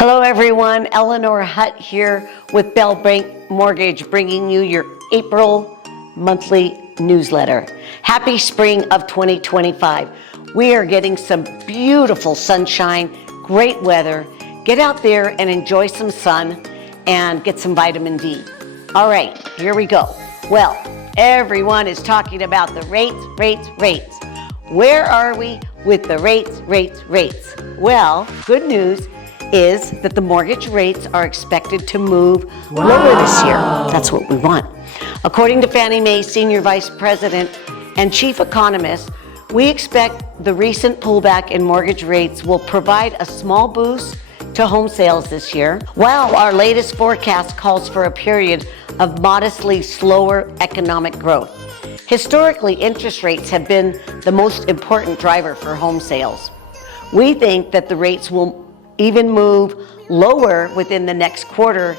Hello everyone, Eleanor Hutt here with Bell Bank Mortgage, bringing you your April monthly newsletter. Happy spring of 2025. We are getting some beautiful sunshine, great weather. Get out there and enjoy some sun and get some vitamin D. All right, here we go. Well, everyone is talking about the rates. Where are we with the rates? Well, good news is that the mortgage rates are expected to move lower this year. That's what we want. According to Fannie Mae Senior Vice President and Chief Economist, we expect the recent pullback in mortgage rates will provide a small boost to home sales this year, while our latest forecast calls for a period of modestly slower economic growth. Historically, interest rates have been the most important driver for home sales. We think that the rates will even move lower within the next quarter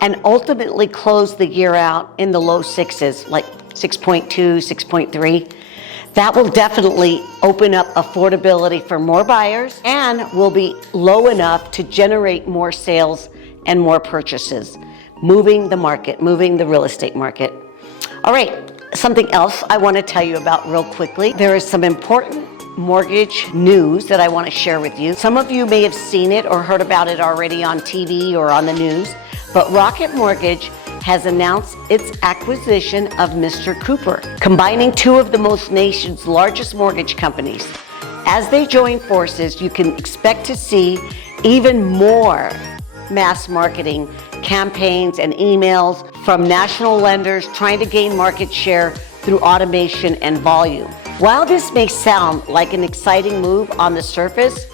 and ultimately close the year out in the low sixes, like 6.2, 6.3. That will definitely open up affordability for more buyers and will be low enough to generate more sales and more purchases, moving the market, moving the real estate market. All right, something else I want to tell you about real quickly. There is some important mortgage news that I want to share with you. Some of you may have seen it or heard about it already on TV or on the news, but Rocket Mortgage has announced its acquisition of Mr. Cooper, combining two of the nation's largest mortgage companies. As they join forces, you can expect to see even more mass marketing campaigns and emails from national lenders trying to gain market share through automation and volume. While this may sound like an exciting move on the surface,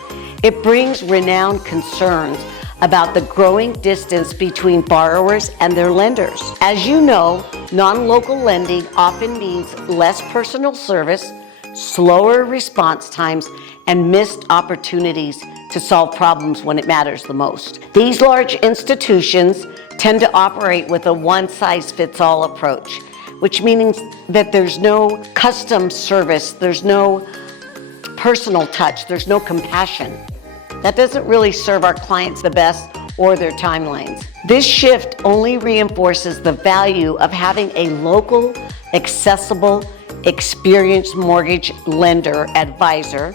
it brings renowned concerns about the growing distance between borrowers and their lenders. As you know, non-local lending often means less personal service, slower response times, and missed opportunities to solve problems when it matters the most. These large institutions tend to operate with a one-size-fits-all approach, which means that there's no custom service, there's no personal touch, there's no compassion. That doesn't really serve our clients the best or their timelines. This shift only reinforces the value of having a local, accessible, experienced mortgage lender, advisor,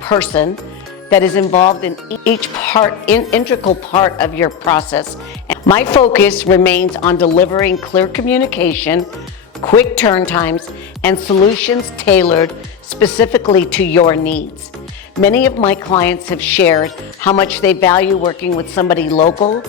person that is involved in each integral part of your process. My focus remains on delivering clear communication, quick turn times, and solutions tailored specifically to your needs. Many of my clients have shared how much they value working with somebody local,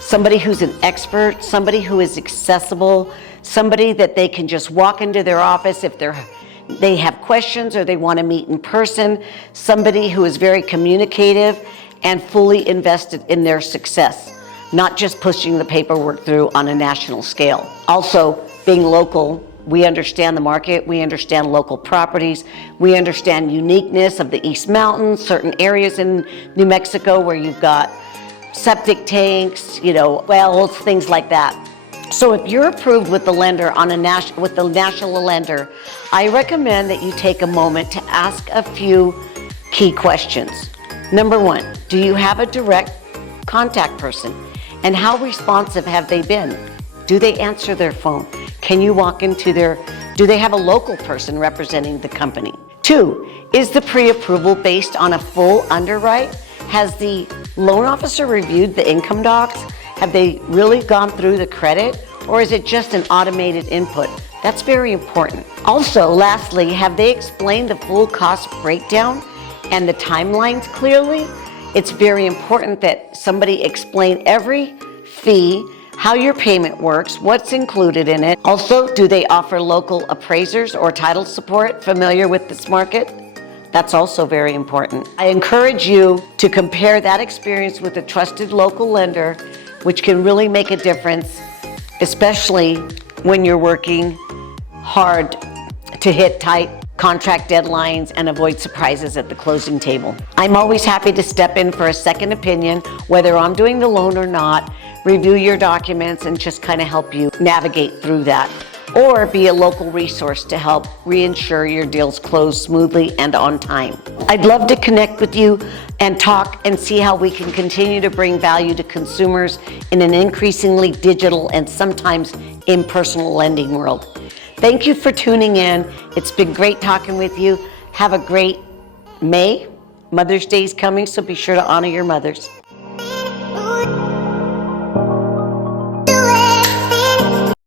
somebody who's an expert, somebody who is accessible, somebody that they can just walk into their office if they have questions or they want to meet in person, somebody who is very communicative and fully invested in their success, not just pushing the paperwork through on a national scale. Also, being local, we understand the market, we understand local properties, we understand uniqueness of the East Mountains, certain areas in New Mexico where you've got septic tanks, wells, things like that. So if you're approved with the lender with the national lender, I recommend that you take a moment to ask a few key questions. Number one, do you have a direct contact person? And how responsive have they been? Do they answer their phone? Can you walk into do they have a local person representing the company? Two, is the pre-approval based on a full underwrite? Has the loan officer reviewed the income docs? Have they really gone through the credit? Or is it just an automated input? That's very important. Also, lastly, have they explained the full cost breakdown and the timelines clearly? It's very important that somebody explain every fee, how your payment works, what's included in it. Also, do they offer local appraisers or title support familiar with this market? That's also very important. I encourage you to compare that experience with a trusted local lender, which can really make a difference, especially when you're working hard to hit tight contract deadlines and avoid surprises at the closing table. I'm always happy to step in for a second opinion, whether I'm doing the loan or not, review your documents and just kind of help you navigate through that. or be a local resource to help reinsure your deals close smoothly and on time. I'd love to connect with you and talk and see how we can continue to bring value to consumers in an increasingly digital and sometimes impersonal lending world. Thank you for tuning in. It's been great talking with you. Have a great May. Mother's Day is coming, so be sure to honor your mothers.